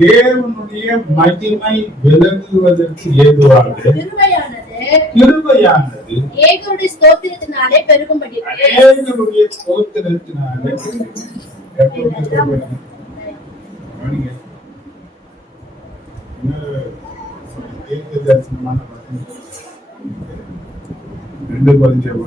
தேவனுடைய மகிமை விளங்குவதற்கு ஏதுவாக கிருபையானது ஏகருடைய ஸ்தோத்திரத்தினாலே பெருகும்படி ஏகருடைய ஸ்தோத்திரத்தினாலே தரிசனமான 2:9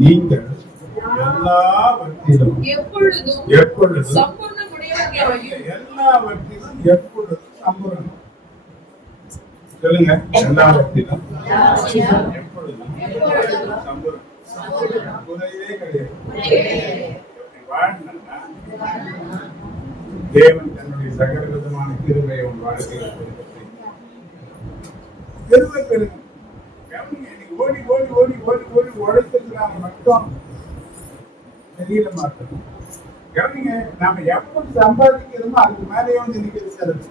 நீங்கள் எல்லாவற்றிலும் எப்பொழுதும் சம்பூர்ணமுடையவர்களாயும் எல்லாவற்றிலும் எப்பொழுதும் சம்பூர்ணம் சொல்லுங்க. எல்லாவற்றிலும் எப்பொழுதும் சம்பூர்ணம் குறையே கிடையாது. வாழ்ந்தா தேவன் தன்னுடைய சகல விதமான கிருபையை உன் வாழ்க்கையில் பெருமை பெருகும். ஓடி ஓடி ஓடி ஓடி ஓடி உழைக்கிறதுனால மட்டும் தெரியல மாட்டோம். கவனிங்க, நாம எப்ப சம்பாதிக்கிறோமோ அதுக்கு மேலேயே வந்து நிக்கிறது சிறப்பு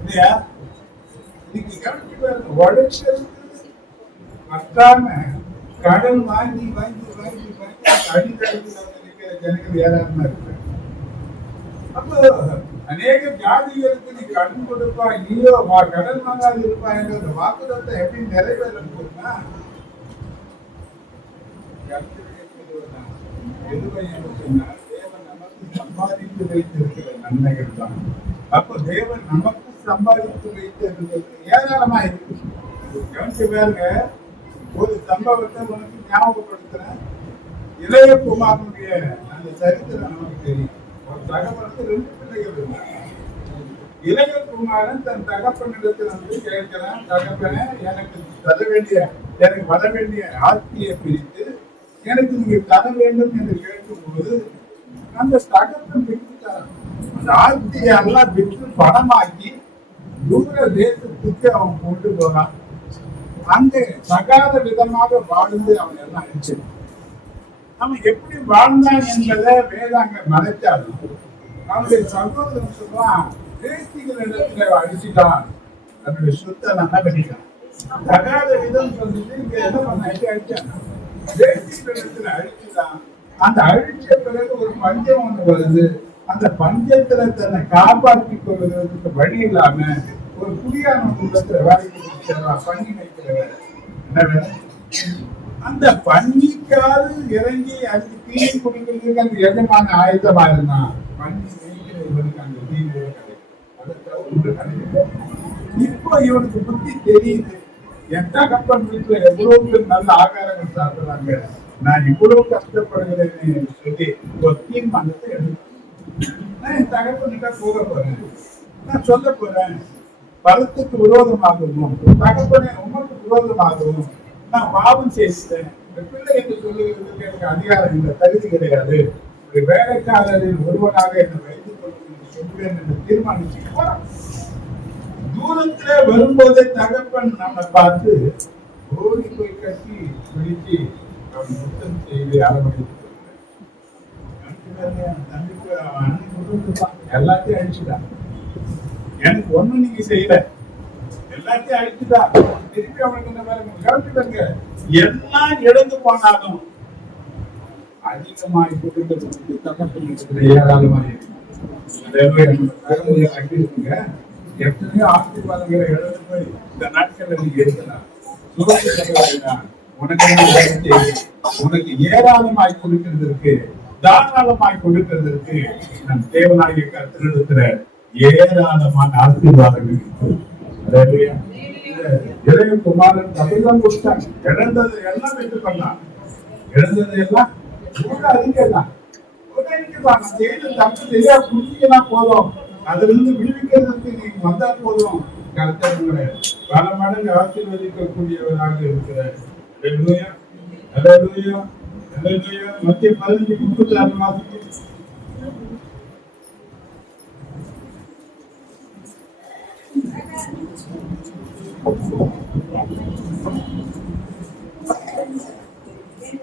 இல்லையா? இன்னைக்கு கவனிச்சு உழைச்சது மற்றாம கடன் வாங்கி வாங்கி வாங்கி வாங்கி அடித்தளத்தில் நிற்கிற ஜனங்கள் ஏராளமா இருக்கு. அப்போ அநேக ஜாதிகளுக்கு நீ கடன் கொடுப்பா, நீயோ கடன் வாங்காது இருப்பா என்ற வாக்குதத்தை எப்படி நிறைவேறும் போதுன்னா தேவன் நமக்கு சம்பாதித்து வைத்திருக்கிற நன்மைகள் தான். அப்போ தேவன் நமக்கு சம்பாதித்து வைத்திருக்கிறது ஏராளமா இருக்கு. கவனிச்சு பாருங்க, ஒரு சம்பவத்தை உனக்கு ஞாபகப்படுத்துறேன். இளைய குமாரனுடைய அந்த சரித்திரம் நமக்கு தெரியும். ஒரு தகப்பனுக்கு 2 பிள்ளைகள் இருந்தாங்க. இளைய குமாரன் தன் தகப்பனிடத்தில் வந்து கேட்கிறான், தகப்பனே எனக்கு வர வேண்டிய ஆட்சியை பிரித்து எனக்கு நீங்க தர வேண்டும் என்று கேட்கும்போது அந்த தகப்பன் விட்டுட்டார். அந்த ஆட்சியை எல்லாம் விட்டு பணமாக்கி தூர தேசத்துக்கு அவன் கொண்டு போனான். அங்கே தகாத விதமாக வாழ்ந்து அவன் எல்லாம் அழிச்சு அவன் எப்படி வாழ்ந்தான் என்பதை வேதாங்க மறைச்சாலும் அவனுடைய சகோதரன் சொல்லுவான், தேசிகள் இடத்துல அழிச்சுட்டான், தன்னுடைய சொத்தை நல்லா பண்ணிட்டான். தகாத விதம் சொல்லிட்டு இங்க என்ன பண்ண அழிச்சான், தேசிகள் இடத்துல அழிச்சுட்டான். அந்த அழிச்ச பிறகு ஒரு பஞ்சம் ஒண்ணு வருது. அந்த பஞ்சத்துல தன்னை காப்பாற்றிக் கொள்வதற்கு வழி இல்லாம ஒரு குடியான உள்ளத்துல வேலைக்கு பண்ணி வைக்கிற வேலை என்ன வேலை? அந்த பன்னிக்காது இறங்கி அதுக்கு தீனி குடிக்கிறதுக்கு அந்த எஜமான ஆயத்தமா இருந்தான். பன்னி இவனுக்கு அந்த தீனி இப்போ இவனுக்கு புத்தி தெரியுது. என் தகப்பன் வீட்டுல எவ்வளவு நல்ல ஆகாரங்கள் சாப்பிடுறாங்க, நான் இவ்வளவு கஷ்டப்படுகிறேன்னு சொல்லி ஒரு தீர்மானத்தை எடுத்து நான் என் தகப்பன்கிட்ட போக போறேன். நான் சொல்ல போறேன், பலத்துக்கு விரோதமாகவும் தகப்பனே உமக்கு விரோதமாகவும் நான் பாவம் செய்தேன். பிள்ளை என்று சொல்லுவதற்கு எனக்கு அதிகாரம் இல்லை, தகுதி கிடையாது. ஒரு வேலைக்காரரின் ஒருவனாக என்னை வைத்துக் கொள்வது சொல்வேன் என்று தீர்மானிச்சு தூரத்திலே வரும்போதே தகப்பன் நம்மை பார்த்து ஓடி போய் கட்டி பிடிச்சு அவன் சுத்தம் செய்து அரவணைத்து எல்லாத்தையும் அழிச்சுட்டான். எனக்கு ஒண்ணு நீங்க செய்யல, எல்லாத்தையும் அழிச்சுட்டான். திருப்பி அவனுக்கு இந்த மாதிரி கவனிச்சுட்டாங்க. எல்லாம் இழந்து போனாலும் அதிகமாய் கொடுத்து ஏராளமாய் இருக்குங்க. எத்தனையோ ஆசீர்வாதங்களை இழந்து போய் இந்த நாட்கள்ல நீங்க இருக்கலாம். உனக்கு ஏராளமாய் கொடுக்கிறதுக்கு, தாராளமாய் கொடுக்கிறதுக்கு நம் தேவனாகிய கர்த்தரிடத்துல ஏராளமான ஆசீர்வாதங்கள். இளைய குமாரன் தகுதிதான் கொடுத்தாங்க. இழந்தது எல்லாம் வைத்துக் கொள்ளலாம், இழந்தது எல்லாம் அதிகலாம். தப்பு சரியா புரிஞ்சுக்கலாம் போதும், அதுல இருந்து விடுவிக்கிறதுக்கு நீங்க வந்தா போதும். கர்த்தர் பல மடங்கு ஆசீர்வதிக்கக்கூடியவராக இருக்கிறார். மத்திய 15:36 மாதத்துக்கு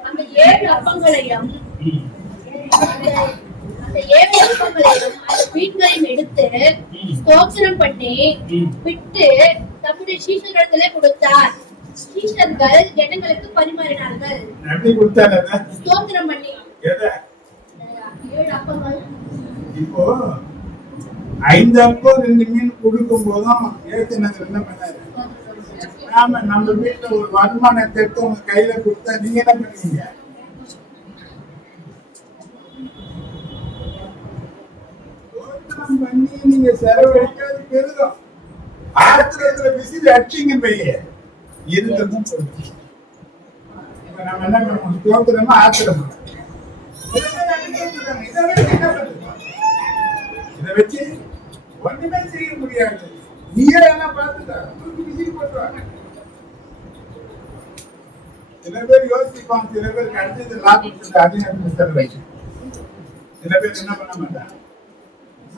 அந்த 7 அப்பங்களையும் அந்த மீன்களையும் எடுத்து ஸ்தோத்திரம் பண்ணி விட்டு தம்முடைய சீஷர்களிடத்திலே கொடுத்தார். சீஷர்கள் ஜனங்களுக்கு பரிமாறினார்கள். எப்படி கொடுத்தாரு அதை? ஸ்தோத்திரம் பண்ணி. எதை? 7 அப்பங்கள். இப்போ 5 அப்பம் 2 மீன் கொடுக்கும் போதும் ஏத்துனது என்ன பண்ணாரு? நாம நம்ம வீட்டுல ஒரு வருமானத்தை எடுத்து உங்க கையில கொடுத்தா நீங்க என்ன பண்ணுவீங்க? பண்ணி நீங்க செலவழிக்காது பெருகும். ஆத்திரத்துல விசிறி அடிச்சிங்க பைய இருந்ததும் சொல்லுங்க. இப்ப நம்ம என்ன பண்ணுவோம்? தோத்துறோமா ஆத்திரமா? இதை வச்சு ஒண்ணுமே செய்ய முடியாது. நீயே எல்லாம் பார்த்துட்டா விசிறி போட்டுவாங்க. சில பேர் யோசிப்பான், சில பேர் கிடைச்சது லாபம் அதிகம் செலவழிச்சு. சில பேர் என்ன பண்ண மாட்டாங்க.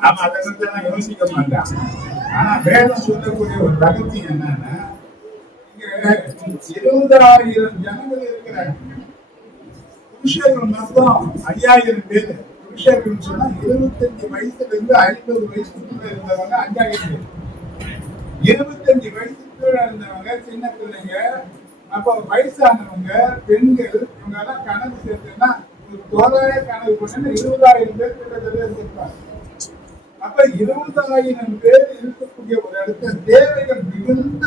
ஆமா, அதை பத்தி நான் யோசிக்க மாட்டேன். ஆனா வேதம் சொல்லக்கூடிய ஒரு ரகசியம் என்னன்னா, இங்க 20,000 ஜனங்கள் இருக்கிறாங்க. புருஷர்கள் மொத்தம் 5,000 பேர். புருஷர்கள் சொன்னா 25 வயசுல இருந்து 50 வயசுக்குள்ள இருந்தவங்க 5,000 பேர். 25 வயசுக்குள்ள இருந்தவங்க சின்ன பிள்ளைங்க, அப்ப வயசானவங்க, பெண்கள், இவங்க எல்லாம் கணக்கு சேர்த்துன்னா ஒரு தோராய கணக்கு பண்ணா 20,000 பேர் கிட்டத்தட்ட இருந்திருப்பாங்க. அப்ப 20,000 பேர் இருக்கக்கூடிய ஒரு இடத்துல தேவைகள் மிகுந்த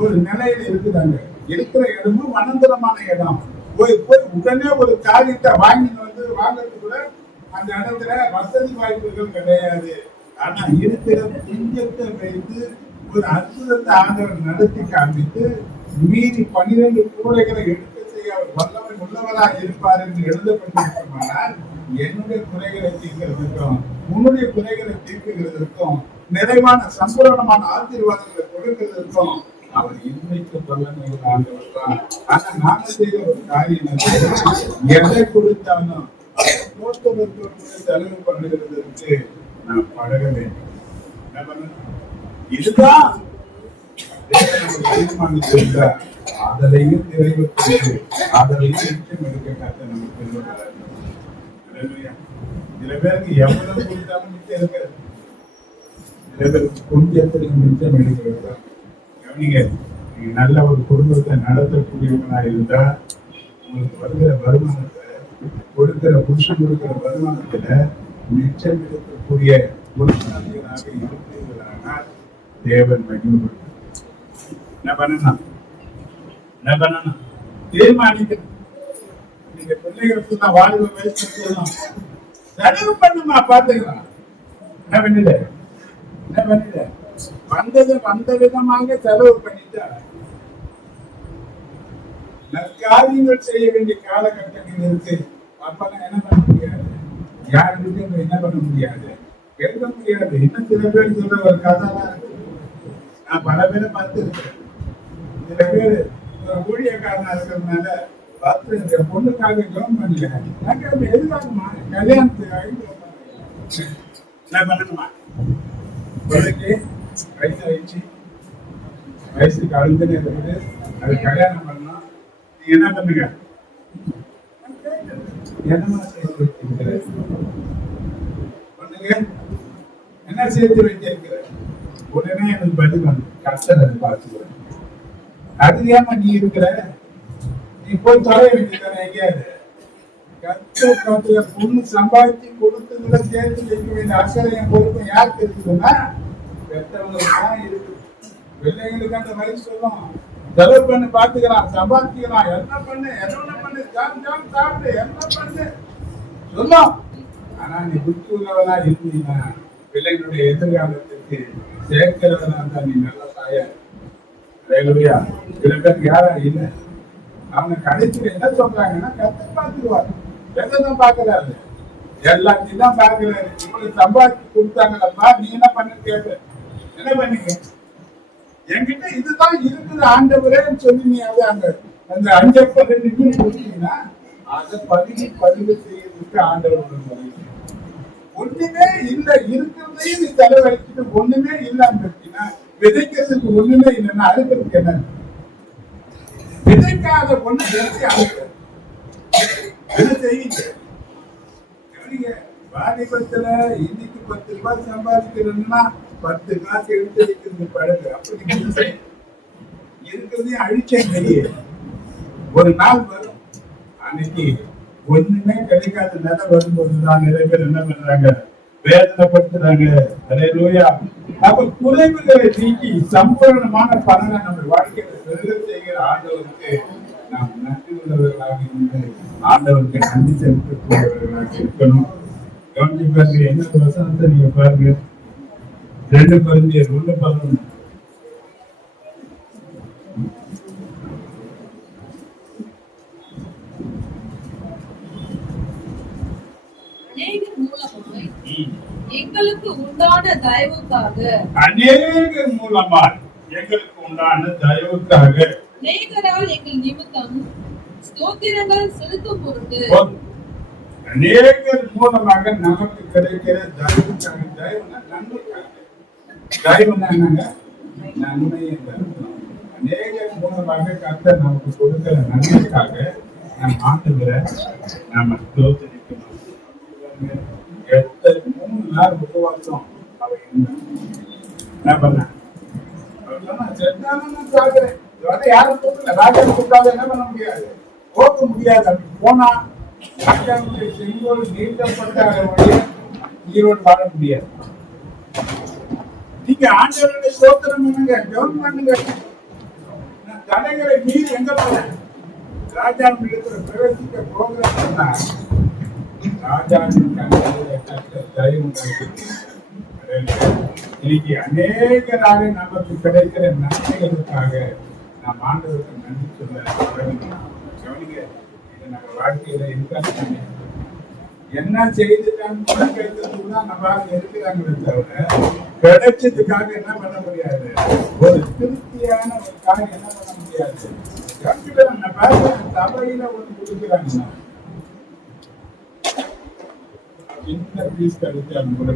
ஒரு நிலையில இருக்குதாங்க. இருக்கிற இடமும் வனந்தரமான இடம். போய் உடனே ஒரு காரியத்தை வாங்கறதுக்கு கூட அந்த இடத்துல வசதி வாய்ப்புகள் கிடையாது. ஆனா இருக்கிற புஞ்சத்தை வைத்து ஒரு அற்புதத்தை ஆண்டவர் நடத்தி காண்பித்து மீறி 12 கூடைகளை எடுக்க செய்ய அவர் வல்லமை உள்ளவராக இருப்பார் என்று எழுதப்பட்டிருக்குமானால், என்னுடைய குறைகளை தீர்க்கிறதுக்கும் உன்னுடைய குறைகளை தீர்க்கிறதுக்கும் நிறைவான சம்பூரணமான ஆசீர்வாதங்களை கொடுக்கிறதுக்கும் அவர் இன்றைக்கு வல்லமை ஆண்டவர் தான். ஆனா நாம செய்த ஒரு காரியம் எதை கொடுத்தாலும் செலவு பண்ணுகிறதுக்கு நான் பழக வேண்டும். இதுதான் தீர்மானித்திருந்தார். அதனையும் நிறைவேற்றி அதனையும் நிச்சயம் எடுக்க கத்த நமக்கு. சில பேருக்கு எவ்வளவு கொடுத்தாலும் மிச்சம் இருக்கிறது. சில பேருக்கு கொஞ்சத்திற்கு மிச்சம் எடுக்கிறது. கவனிங்க, நீங்க நல்ல ஒரு குடும்பத்தை நடத்தக்கூடியவனா இருந்தா உங்களுக்கு வருகிற வருமானத்தை புருஷன் கொடுக்கிற வருமானத்துல மிச்சம் எடுக்கக்கூடிய குணசாலிகளாக இருப்பீர்களானால் தேவன் மகிழ்வுபடுத்த என்ன பண்ணணும்? தீர்மானிக்கணும். நீங்க பிள்ளைகளுக்கு தான் வாழ்வு வயசுலாம் செலவு பண்ணுமா பாத்துக்கலாம். என்ன பண்ணிட வந்த விதமாக செலவு பண்ணிட்டா நற்காரியங்கள் செய்ய வேண்டிய காலகட்டங்கள் இருக்கு. அப்பெல்லாம் என்ன பண்ண முடியாது, யாருக்கிட்டையும் என்ன பண்ண முடியாது, எழுத முடியாது. இன்னும் சில பேர் சொல்ற ஒரு கதைலாம் இருக்கு. நான் பல பேரை பார்த்து இருக்கேன். சில பேர் ஒரு ஊழியக்காரனா இருக்கிறதுனால பார்த்து பொண்ணுக்காக ஜோம் பண்ணல, எதுக்காகமா கல்யாணத்துக்காக என்ன பண்ணணுமா, பிள்ளைக்கு வயசு ஆயிடுச்சு, வயசுக்கு அழுதுன்னு இருக்குது, அது கல்யாணம் பண்ணணும். நீங்க என்ன பண்ணுங்க, என்னமா சேர்த்து வச்சிருக்கிற பொண்ணுங்க, என்ன சேர்த்து வச்சிருக்கிற, உடனே எனக்கு பதில் வந்து கஷ்டம் பார்த்துக்கிறேன். அது ஏமா நீ இருக்கிற, நீ போய் தொலைய வேண்டியதானே எங்கேயாவது. கஷ்டத்துல பொண்ணு சம்பாதிச்சு கொடுத்ததுல சேர்த்து வைக்க வேண்டிய அக்கறையும் பொறுப்பும் யாருக்கு இருக்குதுன்னா பெற்றவங்களுக்கு தான் இருக்கு. பிள்ளைங்களுக்கு அந்த வயசு சொல்லும், செலவு பண்ணி பாத்துக்கலாம், சம்பாதிக்கலாம், என்ன பண்ணு சாப்பிட்டு என்ன பண்ணு சொல்லும். ஆனா நீ புத்தி உள்ளவனா இருந்தீங்கன்னா பிள்ளைகளுடைய எதிர்காலத்துக்கு சேர்க்கிறவனா தான் நீ நல்ல தாயா. சில பேருக்கு யாரா இல்லை, அவங்க கடைசியில் என்ன சொல்றாங்கன்னா கத்தை பார்த்துருவாரு, எதான் பாக்குறாரு, எல்லாத்தையும் தான் பாக்குறாரு. உங்களுக்கு சம்பாதிச்சு கொடுத்தாங்களப்பா, நீ என்ன பண்ணு கேட்க, என்ன பண்ணீங்க, என்கிட்ட இதுதான் இருக்குது ஆண்டவரேன்னு சொல்லி நீ அதை அங்க அந்த 5 கொடுத்தீங்கன்னா அதை பதிவு செய்யறதுக்கு ஆண்டவர் ஒண்ணுமே இல்லை. இருக்கிறதையும் நீ செலவழிச்சுட்டு ஒண்ணுமே இல்லாம இருக்கீங்கன்னா, விதைக்கிறதுக்கு ஒண்ணுமே இல்லைன்னா அறுக்கிறதுக்கு என்ன, விதைக்காத ஒண்ணு செய்யுங்க. வாலிபத்துல இன்னைக்கு 10 ரூபாய் சம்பாதிக்கிறதுன்னா 10 காசு எடுத்து வைக்கிறது பழகு. அப்படி இருக்கிறதையும் அழிச்சேன் வெளியே. ஒரு நாள் வரும், அன்னைக்கு ஒண்ணுமே கிடைக்காத நிலை வரும்போதுதான் நிறைய பேர் என்ன பண்றாங்க, வேதனைப்படுத்துறாங்க. அல்லேலூயா. அப்ப குறைவுகளை நீக்கி சம்பூர்ணமான பலனை நம்ம வாழ்க்கையில பெருக செய்கிற ஆண்டவருக்கு நாம் நன்றி உள்ளவர்களாக இருந்து ஆண்டவருக்கு நன்றி செலுத்தக்கூடியவர்களாக இருக்கணும். கவனிச்சு பாருங்க, என்ன வசனத்தை நீங்க பாருங்க, 2 Corinthians 1:11. அநேகர் மூலமாய் எங்களுக்கு உண்டான தயவுக்காக அநேகர் மூலமாய் எங்களுக்கு உண்டான தயவுக்காக அநேகரால் எங்கள் நிமித்தம் ஸ்தோத்திரங்கள் செலுத்தும் பொருட்டு அநேகர் மூலமாக நமக்கு கிடைக்கிற தயவுக்காக. தயவுனா நன்மைக்காக. தயவுனா என்னங்க, நன்மை என்ற அர்த்தம். அநேகர் மூலமாக கர்த்தர் நமக்கு கொடுக்கிற நன்மைக்காக நம் ஆண்டவரை நாம ஸ்தோத்திரிக்கணும். எத்தனை 3 நாள் உபவாசம் அவர் இருந்தார். என்ன பண்ண, அவர் சொன்னா செத்தாலும் நான் சாகுறேன். யாரும் கூப்பிடல, ராஜா கூப்பிட்டாலும் என்ன பண்ண முடியாது, போக முடியாது. அப்படி போனா ராஜாவுடைய செங்கோல் நீட்டப்பட்ட ஈரோடு வாழ முடியாது. நீங்க ஆண்டவருடைய ஸ்தோத்திரம் பண்ணுங்க, ஜெபம் பண்ணுங்க. தடைகளை மீறி எங்க போன ராஜாவுடைய இடத்துல பிரவேசிக்க ப்ரோக்ராம் பண்ணா ராஜாவின் இன்னைக்கு அநேகராக நமக்கு கிடைக்கிற நன்மைகளுக்காக நாம் ஆண்டவருக்கு நன்றி சொல்ல கவனிங்க. இது நம்ம வாழ்க்கையில இருக்காங்க, என்ன செய்துட்டான்னு கேட்கறதுக்குதான் நம்ம இருக்கிறாங்களே தவிர கிடைச்சதுக்காக என்ன பண்ண முடியாது, ஒரு திருப்தியான ஒரு காரியம் என்ன பண்ண முடியாது. நம்ம சபையில ஒன்று கொடுக்குறாங்க, சின்ன பீஸ் கழிச்சு அவங்க கூட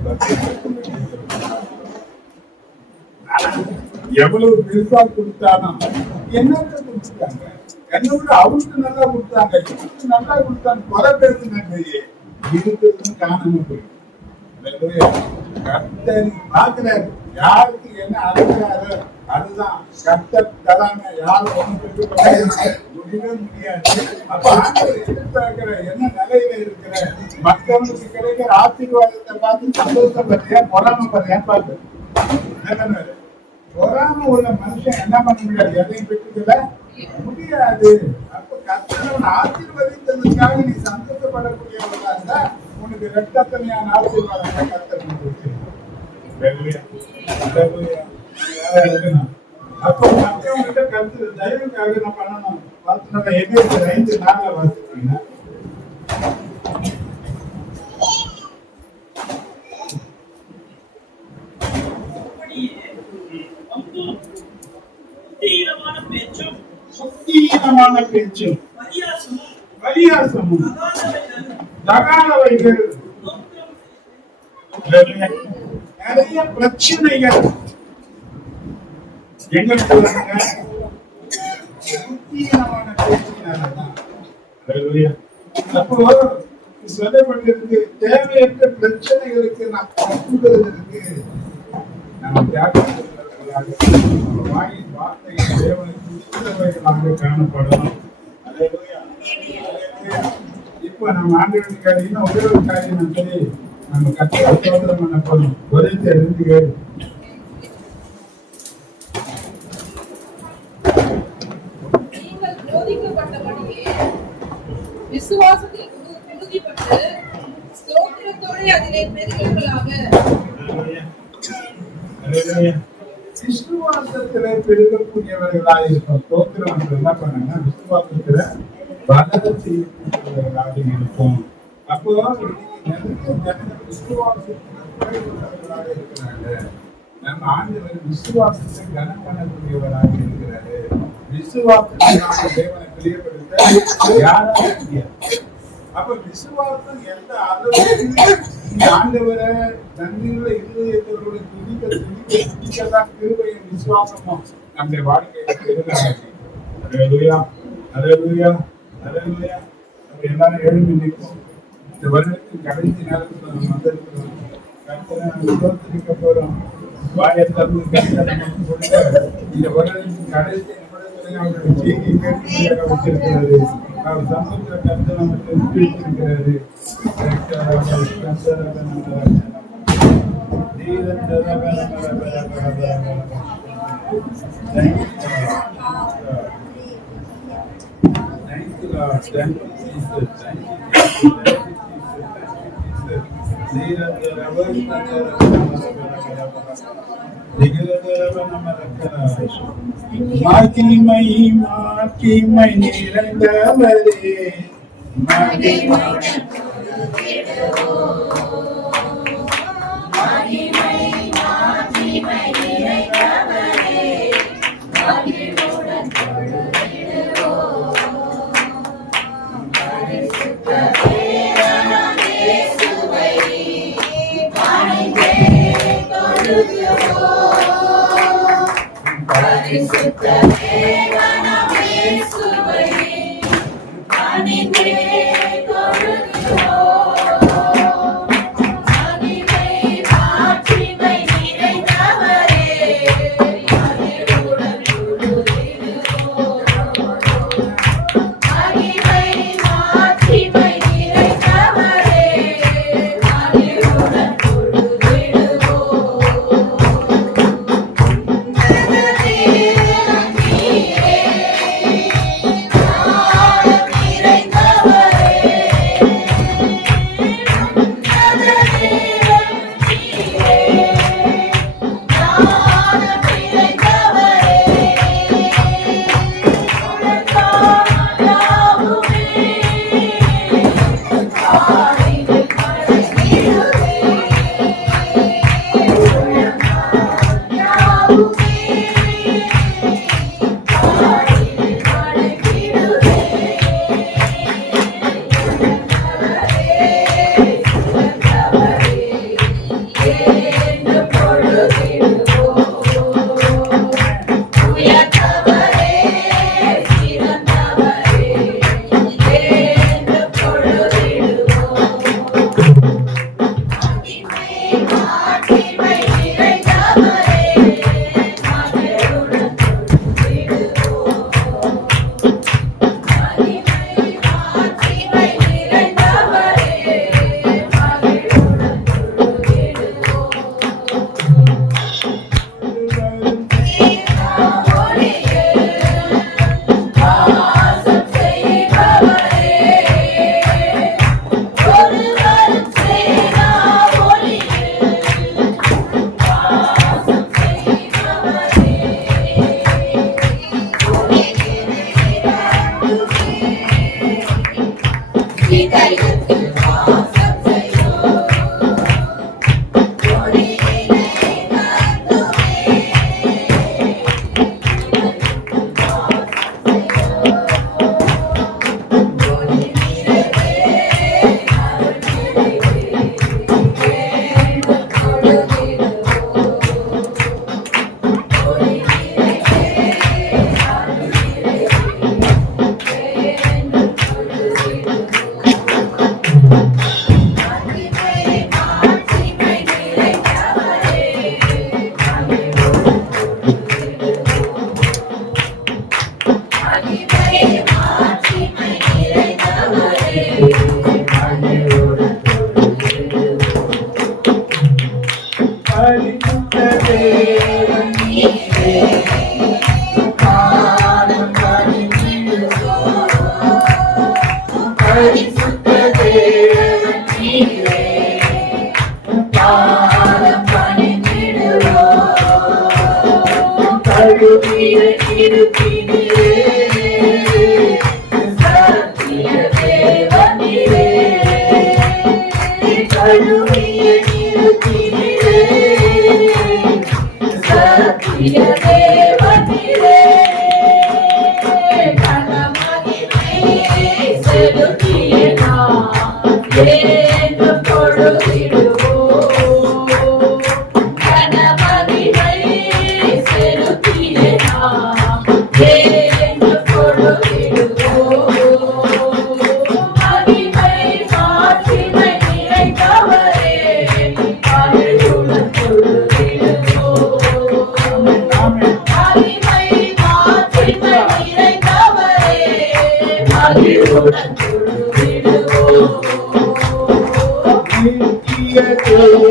எவ்வளவு பெருசா கொடுத்தாலும் என்னத்தை கொடுத்துட்டாங்க, என்னோட அவருக்கு நல்லா கொடுத்தாங்க, இவருக்கு நல்லா கொடுத்தாங்க, குறை பேசுனாங்க, இருக்கிறதும் காணாம போயிடும். கர்த்தர் பார்க்கிறாரு யாருக்கு என்ன அழுகிறாரு, அதுதான் கர்த்தர் தராம யாரும் ஒண்ணு முடியவே முடியாது. அப்ப ஆண்டவர் எதிர்பார்க்கிற என்ன நிலையில இருக்கிற மற்றவங்களுக்கு கிடைக்கிற ஆசீர்வாதத்தை பார்த்து சந்தோஷப்படுறியா பொறாமப்படுறியா பார்த்து பொறாம உள்ள மனுஷன் என்ன பண்ண முடியாது, எதையும் பெற்றுக்கல முடியாது. அப்ப கர்த்தர் ஆசீர்வதித்ததுக்காக நீ சந்தோஷப்படக்கூடியவர்களா இருந்தா உனக்கு இரட்டத்தனையான ஆசீர்வாதத்தை கர்த்தர் அப்போ மற்றவங்கிட்ட கருத்து தயவுக்காக நான் பண்ணணும். வாசனோட எபிரேயர் 5:4 வாசிச்சீங்கன்னா புத்தியீனமான பேச்சும் பரியாசமும் தகாதவைகள் நிறைய பிரச்சனைகள் எங்களுக்கு புத்தியீனமான பேச்சினாலதான். அப்போ சொல்லப்பட்டிருக்கு, தேவையற்ற பிரச்சனைகளுக்கு நாம் தப்புவதற்கு நம்ம வாயின் வார்த்தை தேவனுக்கு உத்தரவைகளாக காணப்படணும். இப்ப நம்ம ஆண்டவனுக்கு இன்னும் ஒரே ஒரு காரியம் சொல்லி நம்ம கற்று சோதனம் பண்ணப்படும். குறைந்து 2:7 விசுவாசத்தில் உறுதிப்பட்டு ஸ்தோத்திரத்தோடு அதிலே பெருகுவீர்களாக. விசுவாசத்திலே பெருகக்கூடியவர்களாக இருக்கும். ஸ்தோத்திரம் என்ன பண்ணுங்க, விசுவாசத்துல வளர செய்யக்கூடியவர்களாக இருக்கும். அப்போ விசுவாசத்திலாக இருக்கிறாங்க. நம்ம ஆண்டவர் விசுவாசத்தை கனம் பண்ணக்கூடியவராக இருக்கிறாரு. விசுவாசத்தினால தேவனை பிரியப்படுத்த யாரால முடியாது. அப்ப விசுவாசம் எந்த அளவுக்கு ஆண்டவரை நன்றியுள்ள இருதயத்தோடு துதிக்கதான் கிருபையும் விசுவாசமும் நம்முடைய வாழ்க்கையில பெருகிறாங்க. எல்லாரும் எழுந்து நிற்கும். இந்த வருடத்தின் கடைசி நேரத்தில் நம்ம வந்திருக்கிறோம். கர்த்தரை போறோம். வாயை தந்து கர்த்தரை கொடுக்க இந்த வருடத்தின் கடைசி அவருடைய செய்தியை கேட்க வச்சிருக்கிறாரு. அவர் சமூகத்துல கருத்து நமக்கு வச்சிருக்கிறாரு. மகிமை மாட்சிமை நிறைந்தவரே, மகிமை Happy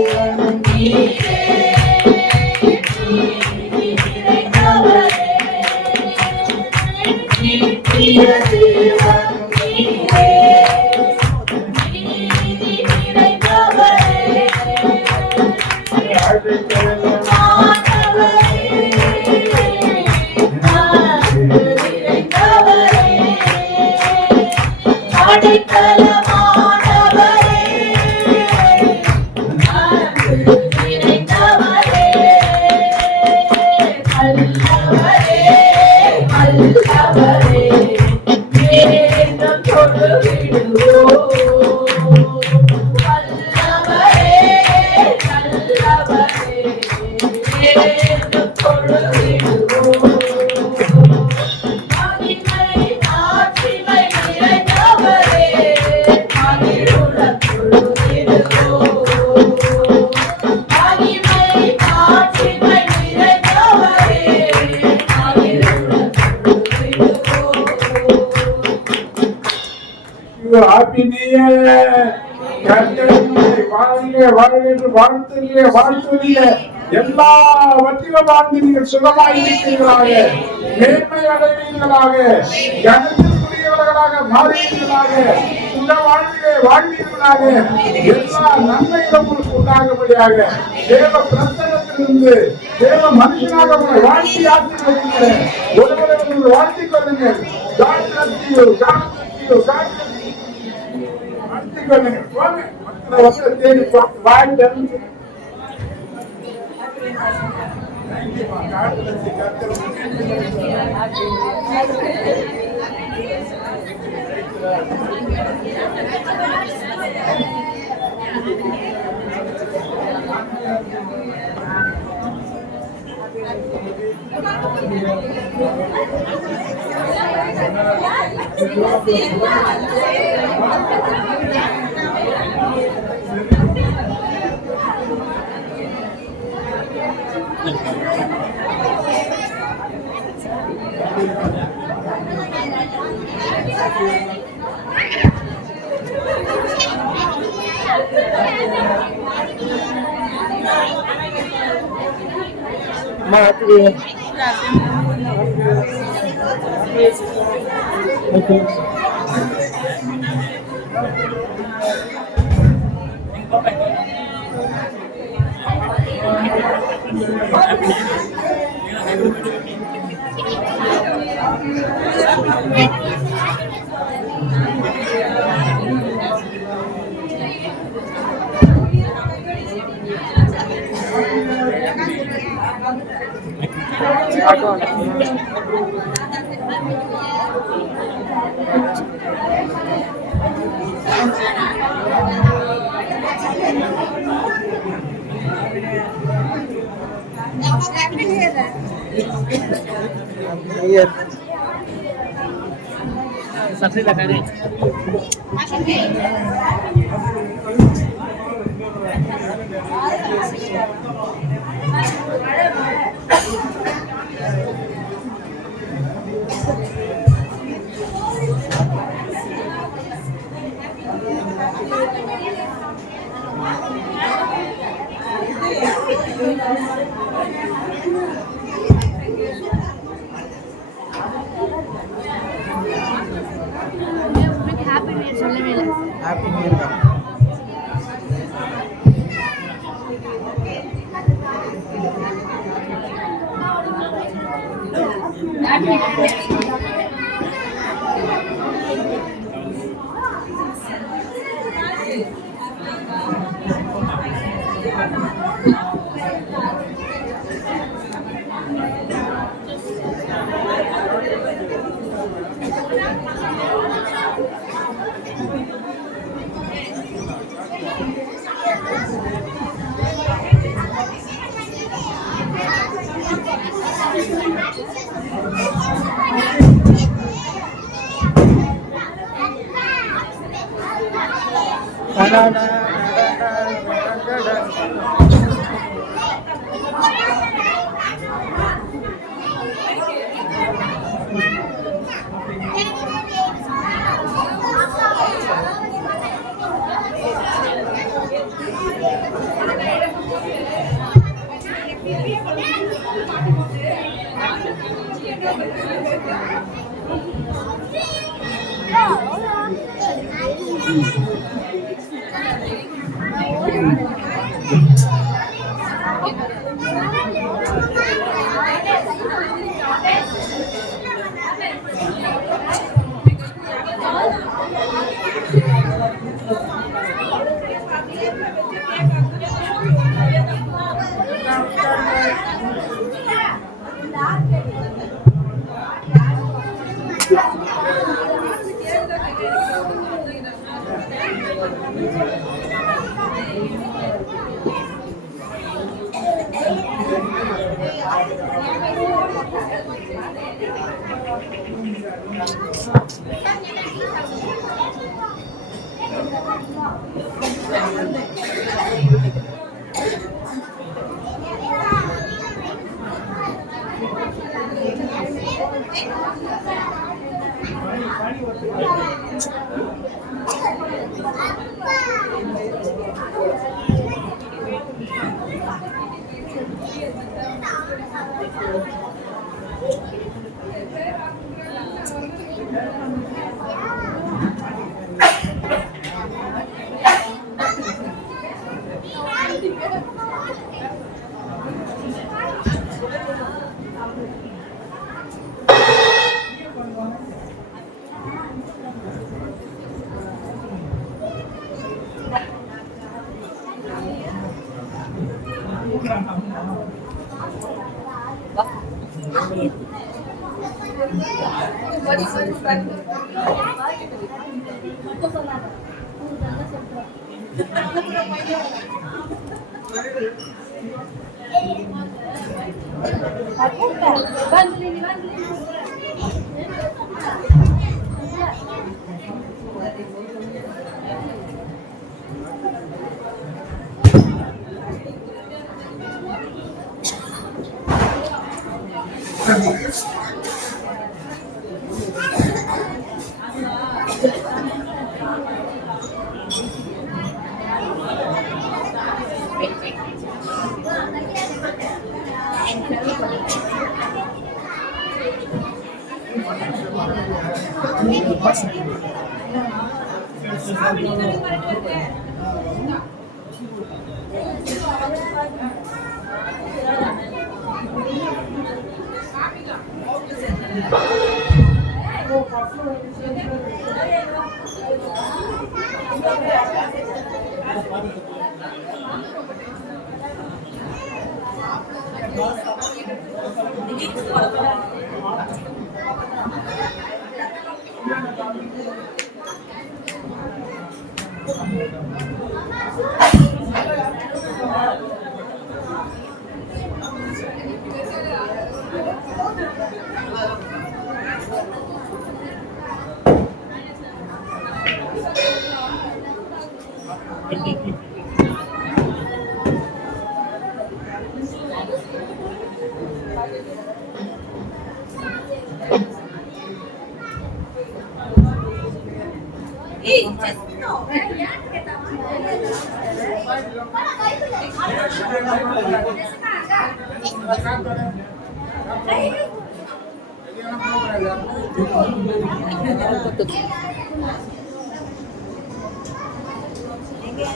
New Year! வாழ்த்துறீங்க எல்லாவற்றிலும் வாழ்ந்து நீங்கள் சுகமாய் இருக்கிறீர்களாக, மேன்மை அடைவீர்களாக, கனத்திற்குரியவர்களாக மாறுவீர்களாக, சுக வாழ்விலே வாழ்வீர்களாக, எல்லா நன்மைகளும் உங்களுக்கு உண்டாகும்படியாக தேவ பிரசன்னத்திலிருந்து தேவ மனுஷனாக உங்களை வாழ்த்தி ஆசீர்வதிக்கிறேன். ஒருவரை நீங்கள் வாழ்த்திக் கொள்ளுங்கள். God bless you. God bless you. God bless you. सबसे लगा रहे Happy New Year.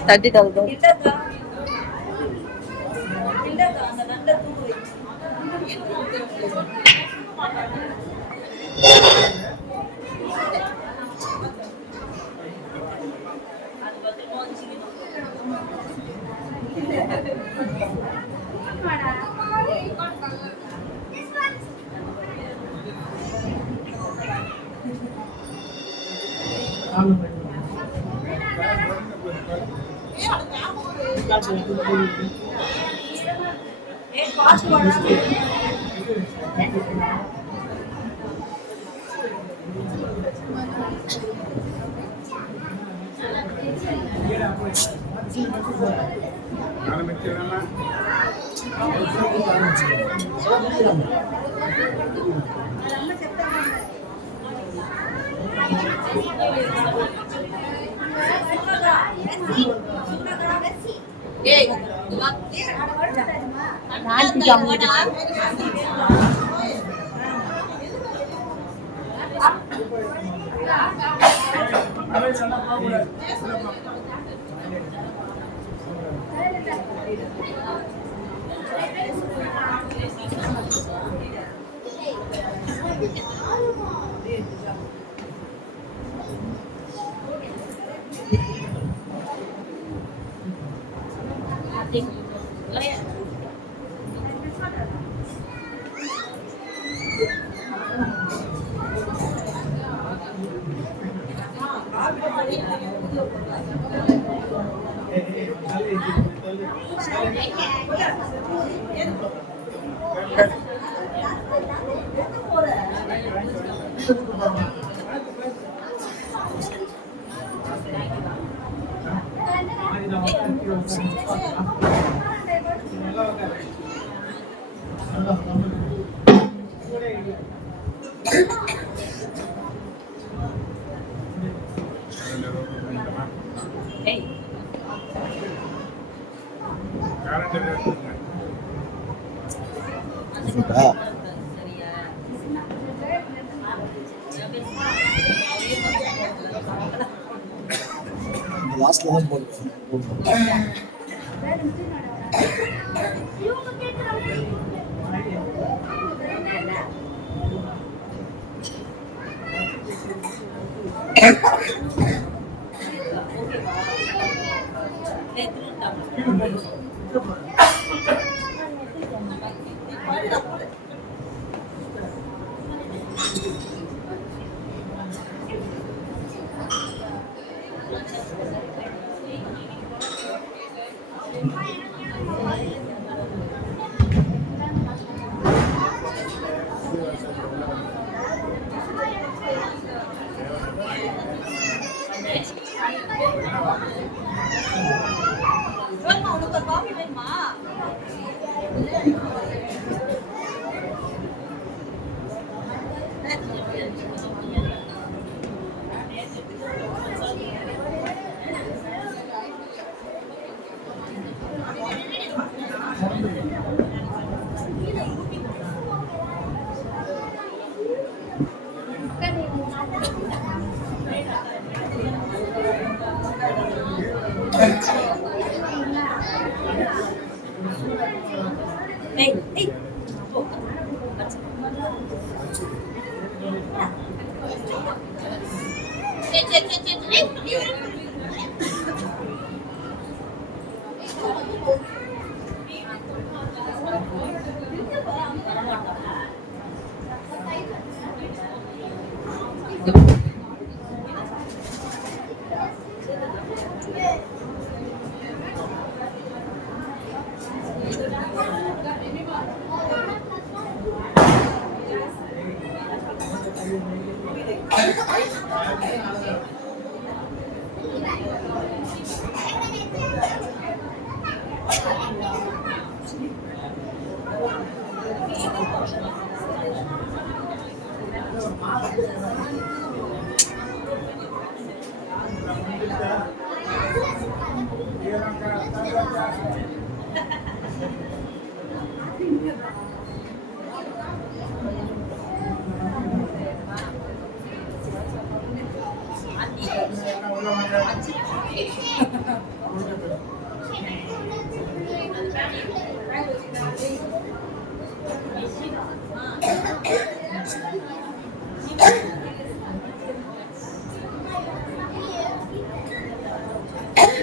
தட்டிட்டு அவன் நல்லா போகக்கூடாது. உள்ள போ. லாஸ்ட்ல தான் போடுவேன்.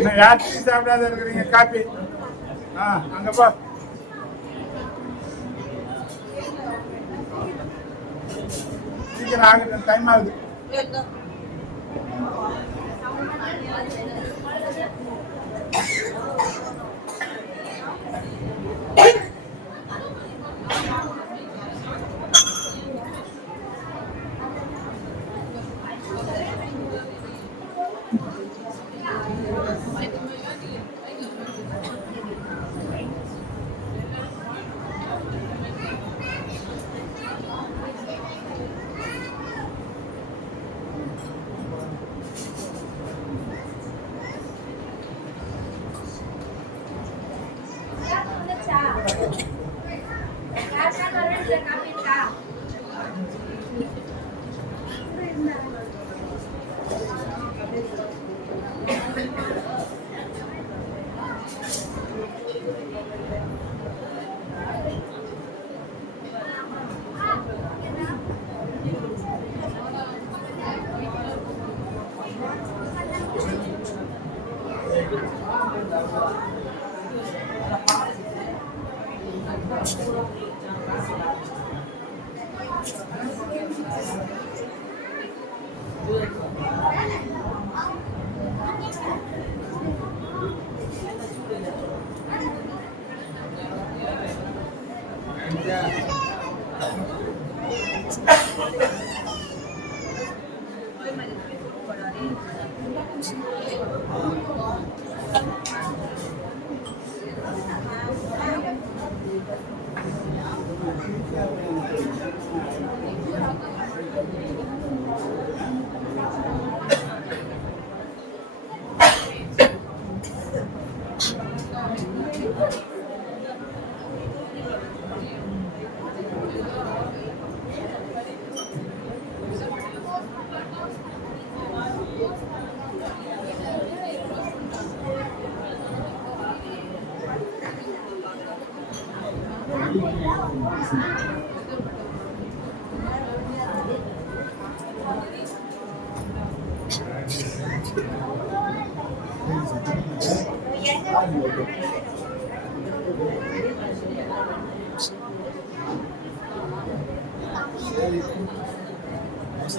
என்ன யார் டீ சாப்பிடாத இருக்கிறீங்க? காப்பி அங்க போ. சீக்கிரம் ஆகுது, டைம் ஆகுது.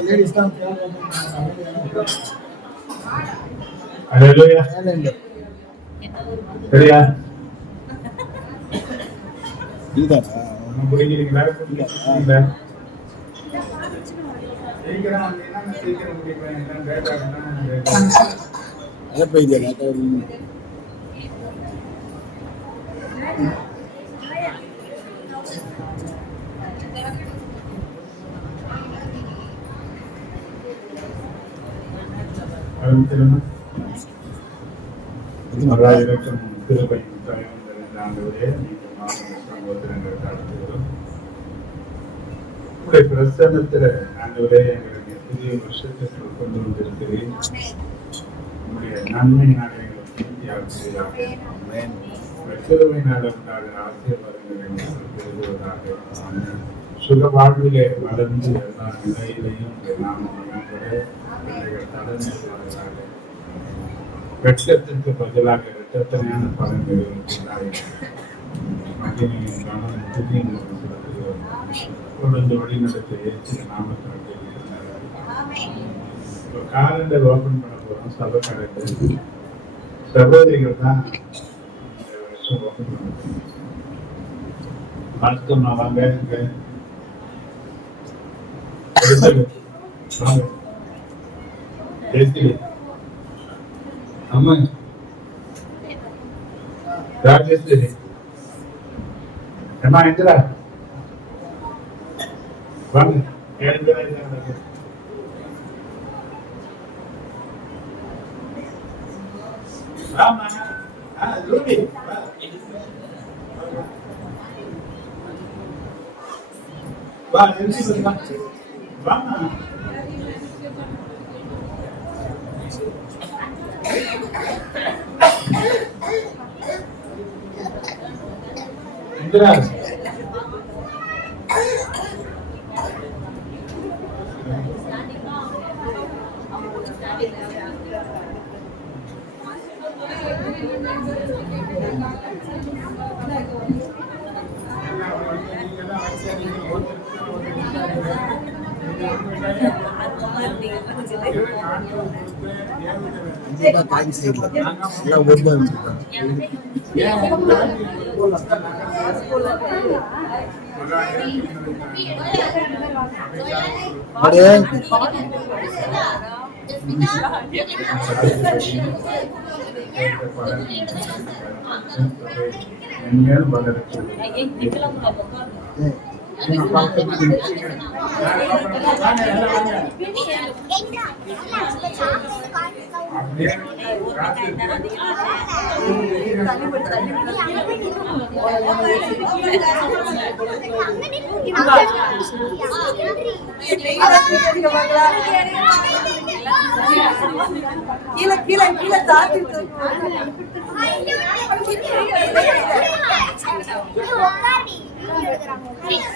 லேடிஸ் தான் அல்லேலூயா. சரியா? இதுதானா புரிஞ்சுக்கிறீங்களா? புரிஞ்சுக்கிறீங்களா? சீக்கிரம் வந்தீங்கன்னா நான் சீக்கிரம் முடிப்பேன். என்ன கேட்டாங்கன்னா அதை போய்தா மகாயிரக்கம் திருப்பையும் தலைவந்தரின் ஆண்டவரே, நீங்கள் சகோதரங்கள் நடத்துகிறோம். உங்களுடைய பிரசன்னத்தில் ஆண்டவரே எங்களுக்கு புதிய வருஷத்திற்குள் கொண்டு வந்திருக்கிறேன். உங்களுடைய நன்மை நாடுகளுக்கு திருவை நாடுகளாக ஆசீர்வாதங்களை பெறுவதாக சுக வாழ்விலே வளர்ந்து எல்லா நிலையிலையும் நாம தலைமையாக வெட்கத்திற்கு பதிலாக இரட்டத்தனையான பலன்கள் தொடர்ந்து வழிநடத்த ஏற்று நாமக்கல் காலண்டர் ஓபன் பண்ண போறோம். சபை காலண்டர் சகோதரிகள் தான் இந்த வருஷம் ஓபன் பண்ண போறோம். மருத்துவம் வாங்க அம்மா ராஜேஸ்வரி அம்மா எந்திரா வாங்க ஆமா ரூபி வா எழுதி வாமா இந்திரா தாய் சைட்ல எல்லாம் ஒரு தான் மென்மேலும் வளர கீழே கீழே கீழே தாத்திட்டு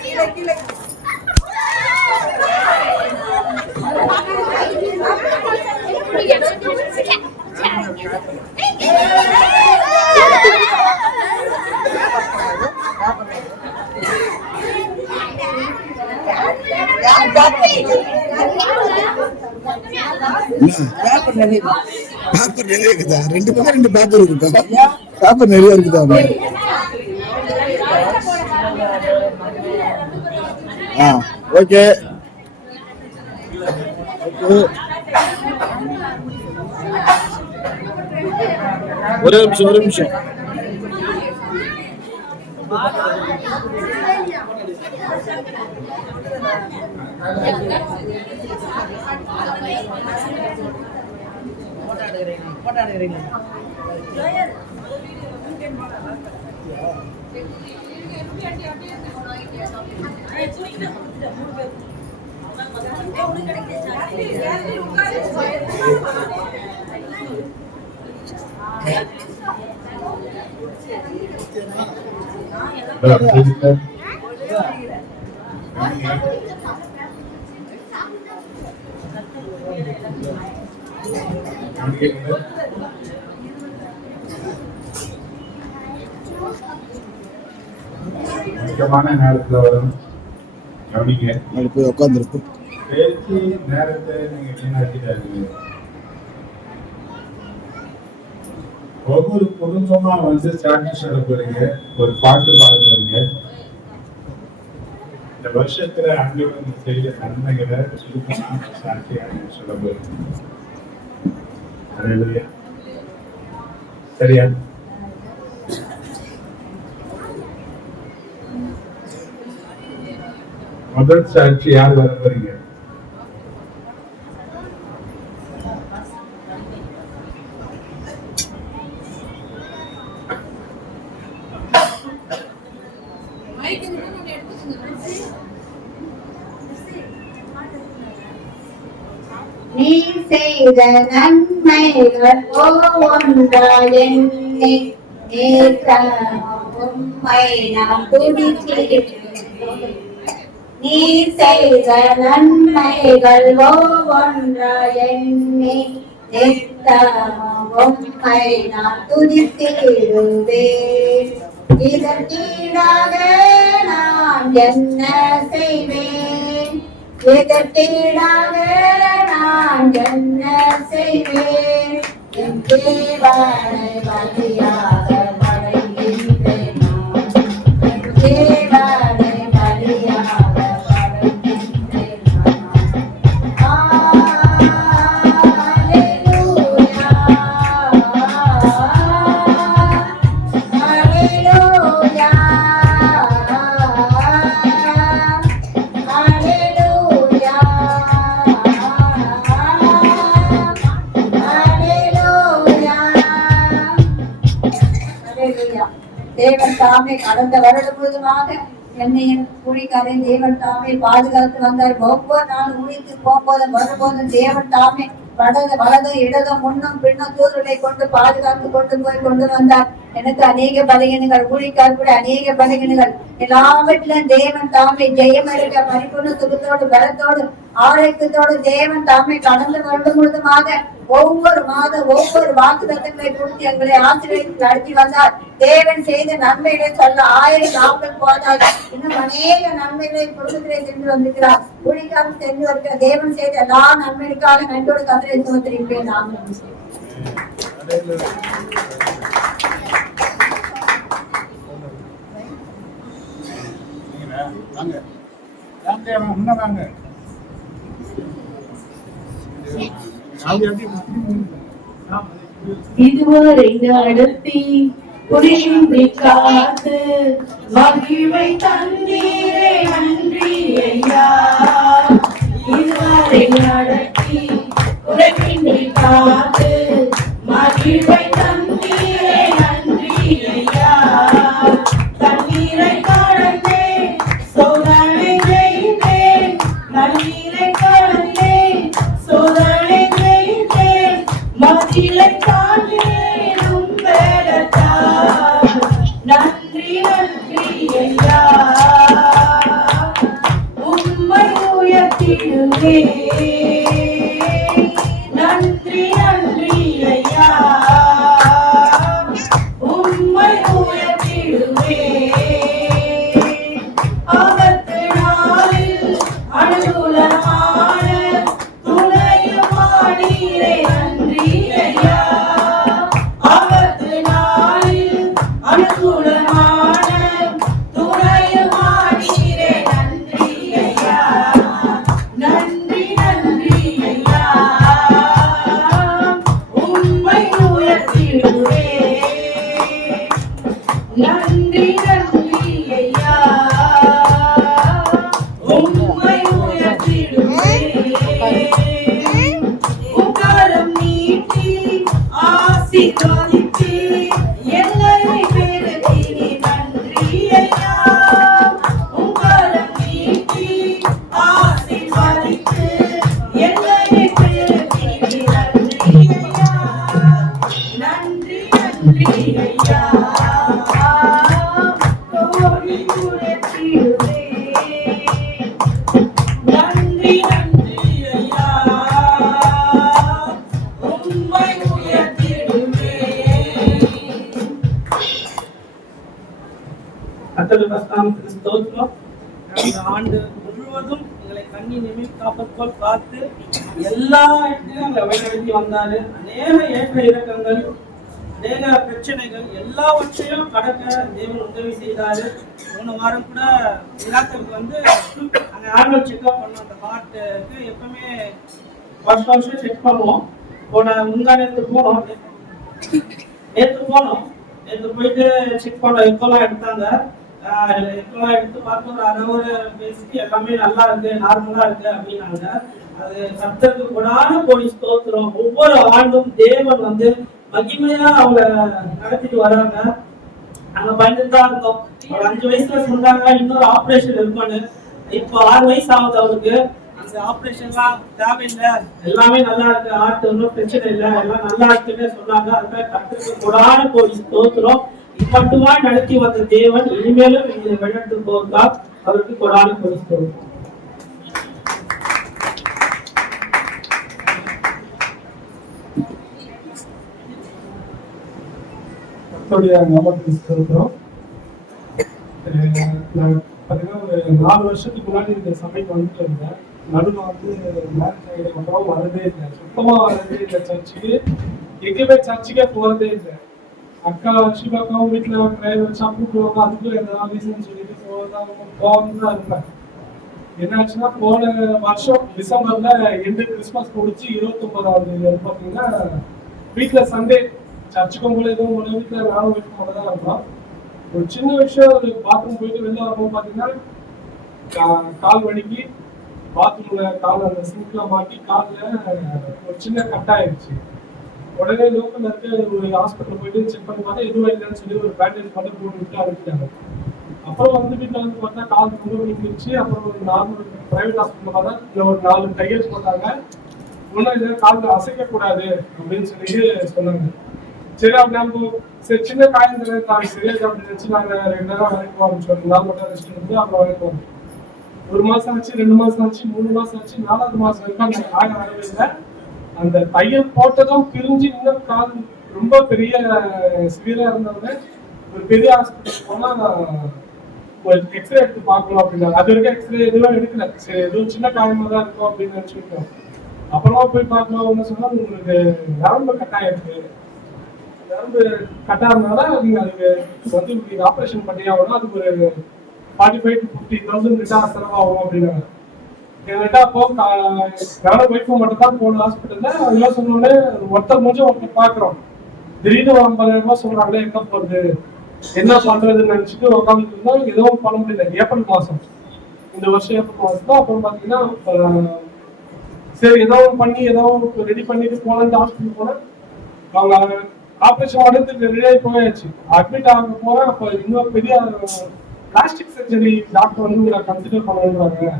கீழே கீழே Yeah. பேப்பர் நிறைய இருக்குதா? 2 பேப்பர் இருக்குதா? பேப்பர் நிறைய இருக்குதா? ஓகே ஒரு நிமிஷம் முக்கியமான நேரத்துல வரும். கவனிங்க, போய் உட்காந்துருக்கு. பேச்சு நேரத்தை நீங்க வீணாக்கிட்டாங்க. ஒவ்வொரு குடும்பமா வந்து சாட்சி சொல்ல போறீங்க, ஒரு பாட்டு பாட போறீங்க. இந்த வருஷத்துல ஆண்டவர் செய்த நன்மைகளை சுருக்கமா சாட்சியாக சொல்ல போறீங்க. அல்லேலூயா. சரியா? முதல் சாட்சி யார் வர போறீங்க? நீ செய்த நன்மைகள் ஒவ்வொன்றாய் எண்ணி உம்மை நாம் துதிக்கிறோம். நீ செய்த நன்மைகள் ஒவ்வொன்றாய் எண்ணி உம்மை நாம் துதித்திடுவேன். இதற்கீடாக நான் என்ன செய்வேன்? இதற்கீடாக நான் என்ன செய்வேன்? என் தேவனை பலியாக படைக்கின்றேன். என் தேவனை பலியாக படைக்கின்றேன். ஹல்லேலூயா, ஹல்லேலூயா, ஹல்லேலூயா, ஹல்லேலூயா. தேவன் தாமே கடந்த வருடம் முழுவதுமாக என்னையும் கூலிக்காரையும் தேவன் தாமே பாதுகாத்து வந்தார். ஒவ்வொரு நாளும் ஊழித்து போகும்போதும் வரும்போதும் தேவன் தாமே வலதும் இடதும் முன்னும் பின்னும் தூதர்களை கொண்டு பாதுகாத்து கொண்டு போய் கொண்டு வந்தார். எனக்கு அநேக பலகீனங்கள், ஊழிக்கார் கூட அநேக பலகீனங்கள், எல்லாவற்றிலும் தேவன் தாமே ஜெயம் எடுக்க பரிபூர்ண சுகத்தோடு பலத்தோடு ஆரோக்கியத்தோடு தேவன் தாமே கடந்த வருடம் முழுவதுமாக ஒவ்வொரு மாதம் ஒவ்வொரு வாக்குத்தத்தங்களை கொடுத்து எங்களை ஆசீர்வதித்து நடத்தி வந்தார். தேவன் செய்த நன்மைகளை சொல்ல 1000 நாட்கள் போதாது. இன்னும் அநேக நன்மைகளை குடும்பத்திலே சென்று வந்திருக்கிறார். ஊழிக்காரன் சென்று வருகிற தேவன் செய்த எல்லா நன்மைகளுக்காக நன்றோடு கத்தரை சுமத்திருப்பேன். நான் இதுவரை நடத்தி குடியின்றி காத்து மகிழ்வை தந்தீரே நன்றி ஐயா. இதுவரை நடத்தி குடியின்றி காத்து மகிழ்வை தந்தீரே நன்றி ஐயா. தண்ணீரை கடந்தேன், சோதனை ஜெயித்தேன். தண்ணீரை கடந்தேன், சோதனை ஜெயித்தேன். மதிலை தாண்டினேன் உம்பேலத்தால். நன்றி நன்றி ஐயா. உம்மை உயர்த்திடுவேன். நன்றி ஆசீர்வதித்து எங்களை பெருகினி நன்றி ஐயா. உங்கரம் நீட்டி ஆசீர்வதித்து எங்களை பெருகினி நன்றி ஐயா. நன்றி நன்றி ஐயா. கோடி உயர்த்திடுவே. நன்றி நன்றி ஐயா. உம்மை உயர்த்திடுவே. கர்த்தருடைய நாமத்துக்கு ஸ்தோத்திரம். இந்த ஆண்டு முழுவதும் எங்களை கண்ணி நிமிர்த்தி காப்பது பார்த்து எல்லா இடத்திலும் எங்களை வழிநடத்தி வந்தாரு. அநேக ஏற்ற இறக்கங்கள், அநேக பிரச்சனைகள் எல்லாவற்றையும் கடக்க தேவன் உதவி செய்தாரு. போன வாரம் கூட விழாக்களுக்கு வந்து அங்கே ஆனுவல் செக்அப் பண்ணோம். அந்த ஹார்ட்டுக்கு எப்பவுமே வருஷம் செக் பண்ணுவோம். முந்தானேத்து போனோம். நேற்று போயிட்டு செக் பண்ணோம். எக்கெல்லாம் எடுத்தாங்க. எக்கெல்லாம் எடுத்து பார்த்து ஒரு அரை பேசிட்டு எல்லாமே நல்லா இருக்கு, நார்மலா இருக்கு அப்படின்னாங்க. அது கர்த்தருக்கு கொடான கோடி ஸ்தோத்திரம். ஒவ்வொரு ஆண்டும் தேவன் வந்து மகிமையா அவங்க நடத்திட்டு வராங்க. நாங்க பயந்துட்டு தான் இருந்தோம். ஒரு 5 வயசுல சொன்னாங்க இன்னொரு ஆபரேஷன் இருக்குன்னு. இப்போ 6 வயசு ஆகுது அவருக்கு. அந்த ஆபரேஷன்லாம் தேவையில்லை, எல்லாமே நல்லா இருக்கு, ஆட்டு ஒன்றும் பிரச்சனை இல்லை, எல்லாம் நல்லா இருக்குன்னு சொன்னாங்க. அதுக்காக கர்த்தருக்கு கொடான கோடி ஸ்தோத்திரம். இப்பட்டுமா நடத்தி வந்த தேவன் இனிமேலும் வழிநடத்து போவதா அவருக்கு கொடான கோடி ஸ்தோத்திரம். நாமத்துக்கு ஸ்தோத்திரம். நான் பார்த்தீங்கன்னா ஒரு 4 வருஷத்துக்கு முன்னாடி இந்த சபைக்கு வந்துட்டு இருந்தேன். நடுவில் வந்து மேரேஜ் ஆகிட்டு அப்புறம் வரதே இல்லை, சுத்தமாக வரதே இல்லை. சர்ச்சுக்கு எங்கேயுமே சர்ச்சுக்கே போகிறதே இல்லை. அக்கா சிவாக்காவும் வீட்டில் ட்ரைவர் வச்சா கூப்பிடுவாங்க. அதுக்கும் எதாவது ரீசன் சொல்லிட்டு போகாம தான் இருப்பேன். என்னாச்சுன்னா போன வருஷம் டிசம்பர்ல எண்டு கிறிஸ்மஸ் முடிச்சு 29ஆவது பார்த்தீங்கன்னா வீட்டில் சண்டே சர்ச்சுக்கும் போல எதுவும் ஒரு வீட்டில் நானும் வீட்டு போல தான் இருந்தோம். ஒரு சின்ன விஷயம், ஒரு பாத்ரூம் போயிட்டு வெளில வரும்போது பார்த்தீங்கன்னா கால் வலிக்கு பாத்ரூம்ல கால் அந்த சிங்க்ல மாட்டி காலில் ஒரு சின்ன கட்டாயிருச்சு. உடனே லோக்கல்ல இருக்க ஒரு ஹாஸ்பிட்டல் போயிட்டு செக் பண்ணி பார்த்தா எதுவும் இல்லைன்னு சொல்லி ஒரு பேண்டேஜ் மட்டும் போட்டு விட்டு அனுப்பிட்டாங்க. அப்புறம் வந்து வீட்டில் வந்து பார்த்தா கால் ரொம்ப வலிக்கிருச்சு. அப்புறம் ஒரு நார்மல் பிரைவேட் ஹாஸ்பிட்டல் பார்த்தா இல்லை ஒரு 4 தையல் போட்டாங்க. ஒன்றும் இல்லை, காலில் அசைக்கக்கூடாது அப்படின்னு சொல்லிட்டு சொன்னாங்க. சரி அப்படி நம்ம சரி சின்ன காயம் தானே சரியாக அப்படின்னு நினச்சி நாங்கள் ரெகுலராக வேலைக்கு ஆரம்பிச்சோம். 4 மட்டும் ரெஸ்ட் எடுத்து அப்புறம் வேலைக்கு போகிறோம். 1 மாதம் ஆச்சு, 2 மாதம் ஆச்சு, 3 மாதம் ஆச்சு, 4வது மாதம் வரைக்கும் அந்த காயம் வரவே இல்லை. அந்த தையல் போட்டதும் பிரிஞ்சு இன்னும் கால் ரொம்ப பெரிய சிவியராக இருந்தவங்க ஒரு பெரிய ஹாஸ்பிட்டல் போனால் ஒரு எக்ஸ்ரே எடுத்து பார்க்கணும் அப்படின்னாங்க. அது வரைக்கும் எக்ஸ்ரே எதுவும் எடுக்கல. சரி எதுவும் சின்ன காயமாக தான் இருக்கும் அப்படின்னு நினச்சிருக்கோம். அப்புறமா போய் பார்க்கணும் என்ன சொன்னால் உங்களுக்கு நரம்பு கட்டாயிருக்கு. நரம்பு கட்டாதனால நீங்கள் அதுக்கு வந்து நீங்கள் ஆப்ரேஷன் பண்ணி ஆகணும். அதுக்கு ஒரு 45,000 to 50,000 கிட்ட செலவாகும் அப்படின்னாங்க. என்கிட்ட அப்போ நானும் ஒய்ஃபும் மட்டும் தான் போன ஹாஸ்பிட்டல்ல. அதெல்லாம் சொன்னோடனே ஒருத்தர் முடிஞ்சு ஒருத்தர் பார்க்குறோம். திடீர்னு 50,000 சொல்றாங்களே, எங்க போறது என்ன பண்றதுன்னு நினைச்சிட்டு உட்காந்துட்டு இருந்தோம். எதுவும் பண்ண முடியல. ஏப்ரல் மாதம், இந்த வருஷம் ஏப்ரல் மாதம் தான். அப்புறம் பார்த்தீங்கன்னா சரி ஏதோ பண்ணி ஏதோ ரெடி பண்ணிட்டு போனேன். ஹாஸ்பிட்டல் போனேன். அவங்க ஆப்ரேஷன் பண்ணுறதுக்கு ரெடியாகி போயாச்சு. அட்மிட் ஆக போறேன். அப்போ இன்னும் பெரிய பிளாஸ்டிக் சர்ஜரி டாக்டர் வந்து உங்களை கன்சிடர் பண்ணுறாங்க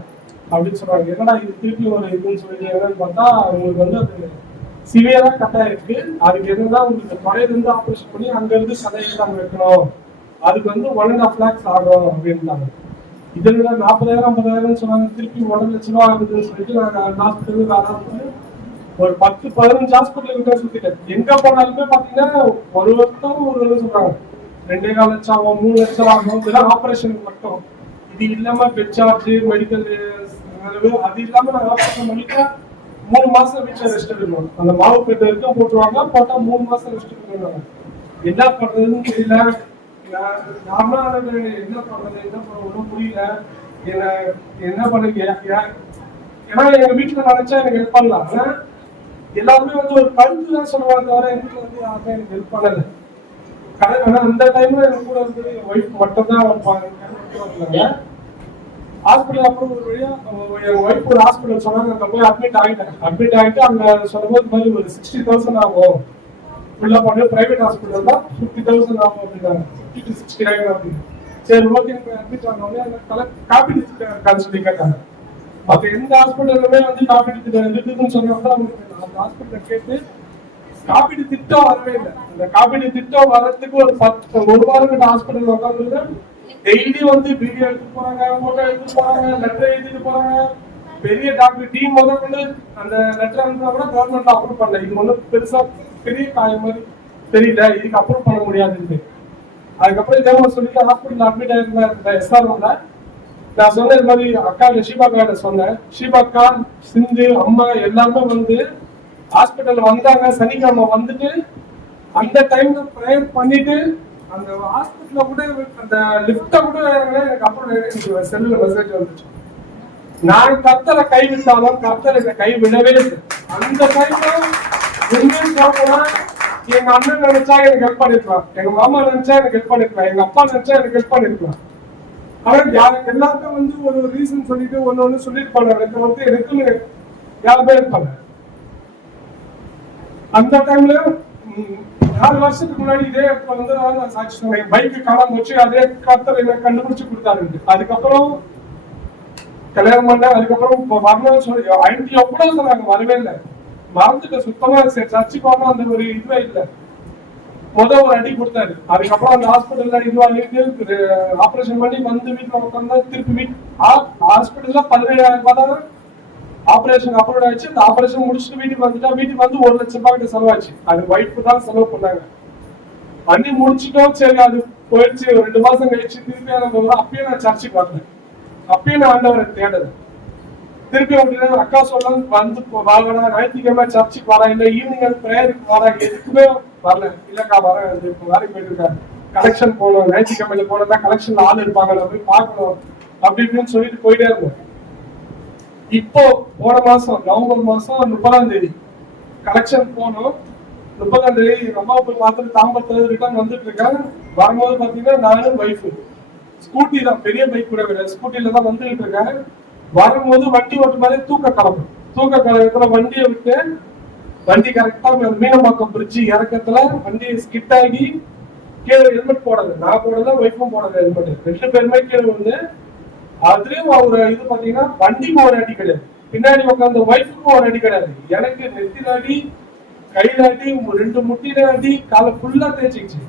அப்படின்னு சொல்றாங்க. என்னடா இது திருப்பி ஒரு இதுன்னு சொல்லிட்டு என்னன்னு பார்த்தா உங்களுக்கு வந்து அது சிவியரா கட்டாயிருக்கு. அதுக்கு என்னதான் உங்களுக்கு தொடையிலிருந்து ஆப்ரேஷன் பண்ணி அங்கிருந்து சதையில நாங்கள் வைக்கணும். அதுக்கு வந்து 1.5 lakhs ஆகும் அப்படின்ட்டாங்க. இதுல 40,000 50,000 சொன்னாங்க. திருப்பி 1 லட்ச ரூபா ஆகுதுன்னு சொல்லிட்டு நாங்கள் ஹாஸ்பிட்டலுக்கு ஆரம்பிச்சு ஒரு 10-15 ஹாஸ்பிட்டல் கிட்ட சுத்திட்டேன். எங்க போனாலுமே பாத்தீங்கன்னா ஒரு வருஷம் ஒரு சொல்றாங்க 2.25 லட்சம் ஆகும், 3 லட்சம் ஆகும். இதெல்லாம் ஆப்ரேஷனுக்கு மட்டும். இது இல்லாம பெட் சார்ஜ், மெடிக்கல் அது இல்லாம நாங்கள் ஆப்ரேஷன் பண்ணிட்டு 3 மாசம் வீட்டுல ரெஸ்ட் எடுக்கணும். அந்த மாவு பெட்டு வரைக்கும் போட்டுருவாங்க. போட்டா 3 மாசம் ரெஸ்ட் எடுக்கணும். என்ன பண்றதுன்னு தெரியல. நார்மலா என்ன பண்றது ஒன்றும் புரியல. என்ன பண்ணுங்க ஏன்னா எங்க வீட்டுல நினைச்சா எனக்கு ஹெல்ப் பண்ணலாம். ஆனா எல்லாருமே வந்து ஒரு கருத்து தான் சொல்லுவாங்க தவிர எங்க வீட்டுல வந்து யாருமே எனக்கு ஹெல்ப் பண்ணல. ஆனா அந்த டைம்ல எனக்கு கூட வந்து என் ஒய்ஃப் மட்டும் தான் இருப்பாங்க. ஹாஸ்பிட்டல் அப்புறம் ஒரு வழியா என் ஒய்ஃப் ஒரு ஹாஸ்பிட்டல் சொன்னாங்க. அங்க போய் அட்மிட் ஆகிட்டு அங்க சொல்லும்போது மாதிரி ஒரு 60,000 ஆகும். ஃபுல்லா பண்ணி பிரைவேட் ஹாஸ்பிட்டல் தான் 50,000 ஆகும் அப்படின்னாங்க. 50 to 69 அப்படின்னு. சரி ஓகே அட்மிட் ஆனோடனே காப்பீடு திட்டம் சொல்லி கேட்டாங்க. அப்ப எந்த ஹாஸ்பிட்டலுமே வந்து காப்பீடு திட்டம் இருக்குதுன்னு சொன்னப்ப அந்த ஹாஸ்பிட்டலை கேட்டு காப்பீடு திட்டம் வரவே இல்லை. அந்த காப்பீடு திட்டம் வர்றதுக்கு ஒரு வாரம் கிட்ட ஹாஸ்பிட்டல் உட்காந்து டெய்லி வந்து வீடியோ எடுத்துட்டு போறாங்க, போட்டோ எடுத்துட்டு போறாங்க, லெட்டர் எழுதிட்டு போறாங்க. பெரிய டாக்டர் டீம் முதற்கொண்டு அந்த லெட்டர் அனுப்புனா கூட கவர்மெண்ட் அப்ரூவ் பண்ணல. இது ஒன்றும் பெருசா பெரிய காயம் மாதிரி தெரியல, இதுக்கு அப்ரூவ் பண்ண முடியாதுன்னு. அதுக்கப்புறம் இதே மாதிரி சொல்லிட்டு ஹாஸ்பிட்டல் அட்மிட் ஆயிருந்தேன் SROல. நான் சொன்ன இது மாதிரி அக்கா ஷீபாக்கா சொன்னேன். ஷீபாக்கா, சிந்து, அம்மா எல்லாருமே வந்து ஹாஸ்பிட்டல் வந்தாங்க. சனிக்கிழமை வந்துட்டு அந்த டைம்ல ப்ரேயர் பண்ணிட்டு அந்த ஹாஸ்பிட்டல்ல கூட அந்த லிப்ட கூட எனக்கு அப்புறம் எனக்கு செல்லுல மெசேஜ் வந்துச்சு. நான் கர்த்தரை கைவிட்டாலும் கர்த்தர் என்னை கைவிடவே இல்லை. அந்த டைம்ல உண்மையும் போனா எங்க அண்ணன் நினைச்சா எனக்கு ஹெல்ப் பண்ணிருக்கலாம், எங்க மாமா நினைச்சா எனக்கு ஹெல்ப் பண்ணிருக்கலாம், எங்க அப்பா நினைச்சா எனக்கு ஹெல்ப் பண்ணிருக்கலாம். ஆனா யாருக்கு எல்லாருக்கும் வந்து ஒரு ரீசன் சொல்லிட்டு ஒன்னு சொல்லிருப்பாங்க. எனக்கு வந்து எனக்குன்னு யாருமே இருப்பாங்க. அந்த டைம்ல 4 வருஷத்துக்கு முன்னாடி இதே இடத்துல வந்து நான் சாட்சி சொன்னேன். பைக்கு காணாம போச்சு, அதே கர்த்தர் என்ன கண்டுபிடிச்சு கொடுத்தாரு. அதுக்கப்புறம் கல்யாணம் பண்ண, அதுக்கப்புறம் இப்போ வரணும்னு சொல்லி எவ்வளவு சொன்னாங்க, வரவே இல்லை. மறந்துட்டு சுத்தமா சர்ச்சுக்கு வரணும் அந்த ஒரு இதுவே இல்லை. ஒரு அடி கொடுத்தாரு. அதுக்கப்புறம் அந்த ஹாஸ்பிட்டல்ல இதுவாகிட்டு ஆபரேஷன் பண்ணி வந்து வீட்டுல உட்காந்தா திருப்பி ஹாஸ்பிட்டல்ல 17,000 ரூபாய் தான் ஆபரேஷன் அப்ரூவ் ஆயிடுச்சு. அந்த ஆபரேஷன் முடிச்சுட்டு வீட்டுக்கு வந்துட்டா வீட்டுக்கு வந்து 1 லட்சம் ரூபாய் கிட்ட செலவாச்சு. அது ஒய்ஃப் தான் செலவு பண்ணாங்க. பண்ணி முடிச்சுட்டோம். சரி அது போயிடுச்சு. 2 மாசம் கழிச்சு திருப்பி அப்பயே நான் சர்ச்சுக்கு வரல. அப்பயே நான் ஆண்டவரை தேடல. திருப்பி அப்படின்னா அக்கா சொல்ல வந்து வாங்கடா, ஞாயிற்றுக்கிழமை சர்ச்சுக்கு வரா, இல்ல ஈவினிங் பிரேயருக்கு வரா, எதுக்குமே வரல. இல்லக்கா வரேன், வேலைக்கு போயிட்டு இருக்காரு, கலெக்ஷன் போகணும், ஞாயிற்றுக்கிழமையில போனதா கலெக்ஷன்ல ஆள் இருப்பாங்க, நான் போய் பார்க்கணும் அப்படி இப்படின்னு சொல்லிட்டு போயிட்டே இருந்தேன். இப்போ போன மாசம் நவம்பர் மாசம் 30ஆம் தேதி கலெக்ஷன் போனோம். 30ஆம் தேதி அம்மா போய் பார்த்துட்டு தாம்பரத்துல ரிட்டர்ன் வந்துட்டு இருக்கேன். வரும்போது பாத்தீங்கன்னா நானும் ஒய்ஃபு ஸ்கூட்டி தான், பெரிய பைக் கூட கிடையாது, ஸ்கூட்டில தான் வந்துட்டு இருக்கேன். வரும்போது வண்டி ஓட்டும் போதே தூக்க கலக்கத்துல வண்டியை விட்டு வண்டி கரெக்டா மீனம்பாக்கம் பிரிட்ஜ் இறக்கத்துல வண்டி ஸ்கிட் ஆகி கீழே ஹெல்மெட் போடல, நான் போடல, ஒய்ஃபும் போடல ஹெல்மெட். 2 பேருமே கீழே வந்து அதுலயும் ஒரு இது பாத்தீங்கன்னா வண்டிக்கு ஒரு அடி கிடையாது, பின்னாடி உட்காந்த ஒய்ஃபுக்கும் ஒரு அடி கிடையாது. எனக்கு நெத்தில அடி, கையில அடி, 2 முட்டில அடி, காலை ஃபுல்லா தேய்ச்சிச்சு.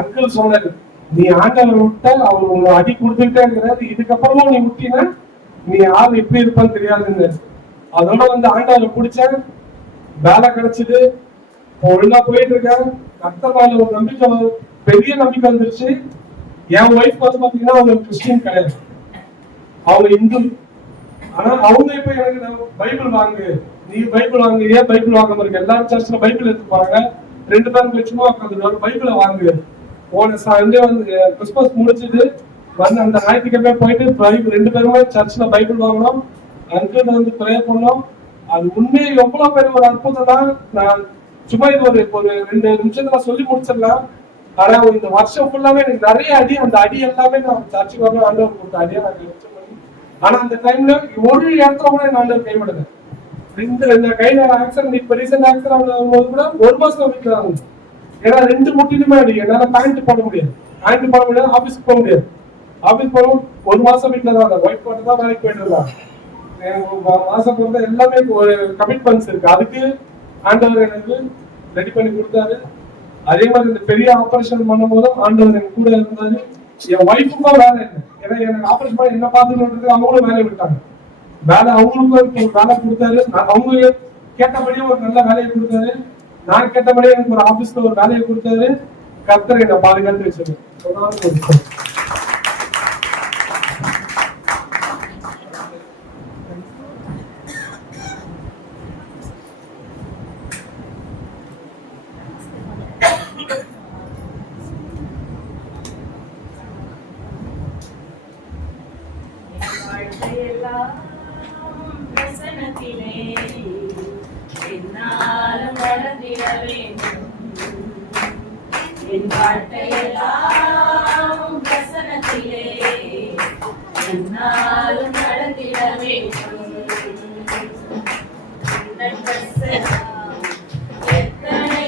அங்கிள் சொன்னாரு, நீ ஆண்டவர் விட்ட அவர் உங்க அடி கொடுத்துட்டே இருக்கிறாரு, இதுக்கப்புறமா நீ முட்டினா நீ யாரு எப்படி இருப்பான்னு தெரியாதுன்னு. அதோட வந்து ஆண்டவரை பிடிச்சேன், வேலை கிடைச்சது, ஒழுங்கா போயிட்டு இருக்கேன். கர்த்தர் ஒரு நம்பிக்கை, பெரிய நம்பிக்கை வந்துருச்சு. என் ஒய்ஃப் வந்து பாத்தீங்கன்னா அவங்க கிறிஸ்டின் கிடையாது, அவங்க இந்து. ஆனா அவங்க இப்ப எனக்கு பைபிள் வாங்கு, நீ பைபிள் வாங்கு, ஏன் பைபிள் வாங்காம இருக்கு, எல்லாரும் சர்ச்ல பைபிள் எடுத்து போறாங்க, 2 பேரும் வச்சுமா உட்காந்து பைபிளை வாங்கு. போன சண்டே வந்து கிறிஸ்துமஸ் முடிச்சது வந்து அந்த ஞாயிற்றுக்கிழமை போயிட்டு 2 பேருமே சர்ச்ல பைபிள் வாங்கணும், அங்கிள் வந்து ப்ரேயர் பண்ணோம். அது உண்மையை எவ்வளவு பேர் ஒரு அற்புதம் தான். நான் சும்மா இது ஒரு 2 நிமிஷத்துல சொல்லி முடிச்சிடலாம். ஆனா இந்த வருஷம் ஃபுல்லாவே எனக்கு நிறைய அடி, அந்த அடி எல்லாமே நான் சர்ச்சுக்கு வரணும், ஆண்டவர் கொடுத்த அடியா நான் வச்சு பண்ணி. ஆனா அந்த டைம்ல ஒரு இடத்துல கூட ஆண்டவர் கைவிடுது. இந்த கையில ஆக்சிடென்ட், இப்ப ரீசெண்ட் ஆக்சிடென்ட் ஆகும்போது கூட 1 மாசம் வீட்டுல தான். ஏன்னா 2 முட்டிலுமே அடி, என்னால பேண்ட் போட முடியாது, ஆபீஸ்க்கு போக முடியாது. ஆபீஸ் போறோம் 1 மாசம் வீட்டுல தான், ஒய்ஃப் போட்டு தான் வேலைக்கு போயிட்டு இருந்தான். மாசம் பொறுத்த எல்லாமே ஒரு கமிட்மெண்ட்ஸ் இருக்கு, அதுக்கு ஆண்டவர் எனக்கு ரெடி பண்ணி கொடுத்தாரு. அதே மாதிரி இந்த பெரிய ஆபரேஷன் பண்ணும் போதும் ஆண்டவர் எனக்கு கூட இருந்தாரு. என் ஒய்ஃபுக்கும் வேலை இல்லை, ஏன்னா எனக்கு ஆபரேஷன் பண்ணி என்ன பார்த்துட்டு அவங்களும் வேலையை விட்டாங்க. வேலை அவங்களுக்கும் வேலை கொடுத்தாரு, அவங்க கேட்டபடியே ஒரு நல்ல வேலையை கொடுத்தாரு, நான் கேட்டபடியே எனக்கு ஒரு ஆபீஸ்ல ஒரு வேலையை கொடுத்தாரு. கர்த்தர் என்னை பாதுகாத்து வச்சிருக்கேன். பிரசனத்திலே என்னாலும் நடந்திட வேண்டும், என் வாழ்க்கையெல்லாம் பிரசனத்திலே என்னாலும் நடந்திட வேண்டும். எத்தனை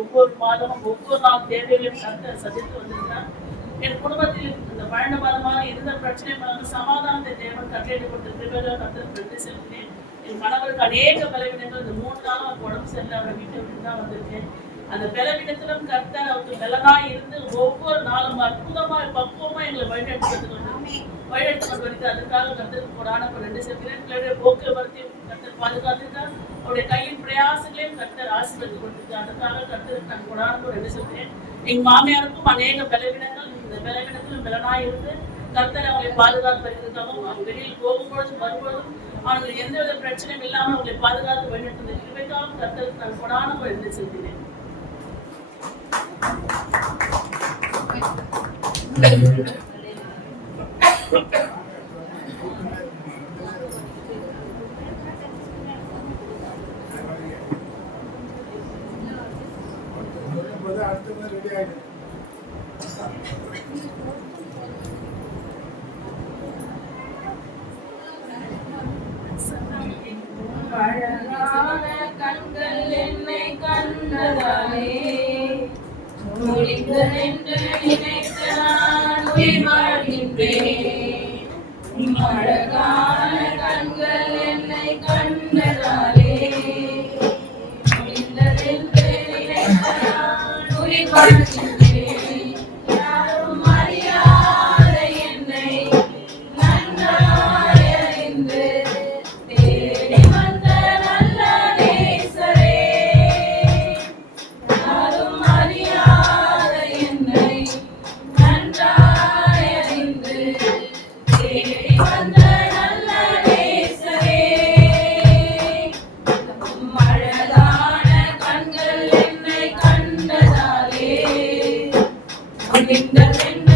ஒவ்வொரு மாதமும் ஒவ்வொரு நாள் தேவைகளையும் கர்த்தர் சந்தித்து வந்திருக்கிறார். என் குடும்பத்தில் இந்த பன்னெண்டு மாதமாக இருந்த பிரச்சனை சமாதானத்தை தேவன் கட்டளையிட்டு கொடுத்திருக்கிறதாக கர்த்தருக்கு நன்றி செலுத்தினேன். என் கணவருக்கு அநேக பலவீனங்கள் இந்த 3 நாளும் உடம்பு சரியில்லை, அவரை வீட்டை விட்டு தான் வந்திருக்கேன். அந்த பலவீனத்திலும் கர்த்தர் அவருக்கு பலனாய் இருந்து ஒவ்வொரு நாளும் அற்புதமாய் பக்குவமா எங்களை வழிநடத்தி வருகிறது. அதுக்காக கர்த்தருக்கு கொடான நன்றி செலுத்தினேன். பிள்ளையுடைய போக்குவரத்தையும் கர்த்தர் பாதுகாத்துட்டார். அவருடைய கையின் பிரயாசங்களையும் கர்த்தர் ஆசீர்வதித்து கொடுத்திருக்கார். அதுக்காக கர்த்தருக்கு நான் கொடான நன்றி செலுத்தினேன். எங்க மாமியாருக்கும் அநேக பலவீனங்கள், இந்த பலவீனத்திலும் பலனாய் இருந்து கர்த்தர் அவங்களை பாதுகாத்து வருகிறதாகவும் அவங்க வெளியில் போகும்பொழுதும் வரும்பொழுதும் அவங்களுக்கு எந்தவித பிரச்சனையும் இல்லாமல் அவங்களை பாதுகாத்து வழிநடத்தும் இருவைக்காகவும் கர்த்தருக்கு நான் கொடான நன்றி செலுத்தினேன். அடுத்த ரெடி ஆயிடும். அழகான கண்கள் என்னை கண்டதாலே முடிந்ததென்று நினைத்த நான் உயிர் வாழ்கின்றேன். அழகான கண்கள் என்னை கண்டதாலே முடிந்ததென்று நினைத்த நான் உயிர் வாழ்கின்றேன். யாரும் அறியாத என்னை நன்றாய் அறிந்து தேடி வந்த நல்ல நேசரே, யாரும் அறியாத என்னை நன்றாய் அறிந்து தேடி வந்த நல்ல நேசரே, அழகான கண்கள் என்னை கண்டதாலே முடிந்ததென்று